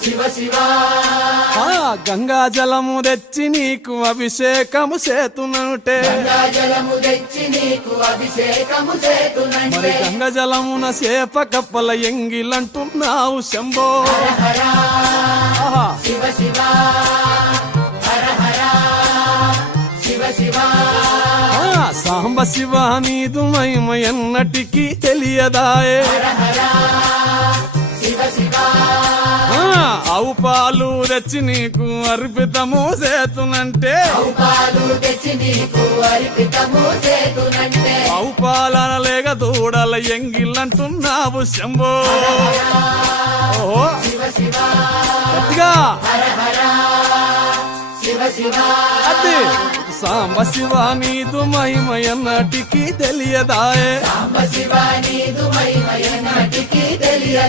శివ శివ గంగా జలము తెచ్చి నీకు అభిషేకము చేతునంటే జలము తెచ్చి నీకు అభిషేకము చేతునంటే మరి గంగ జలమున చేప కప్పల ఎంగిలంటున్నావు శంభో శివ శివ హర హర శివ శివ సాంబ శివ నీదు మహిమ ఎన్నటికీ తెలియదాయే శివ శివ ఆవు పాలు తెచ్చి నీకు అర్పితము చేతునంటే పాలు తెచ్చి నీకు అర్పితము చేతునంటే ఆవు పాలన లేక దూడల ఎంగిలంటున్నావు శంభో ఓహో శివ శివ గట్టిగా హర హర శివ శివ అది సాంబ శివ నీదు మహిమ ఎన్నటికీ తెలియదాయే శివ నీదు మహిమ ఎన్నటికీ తెలియదు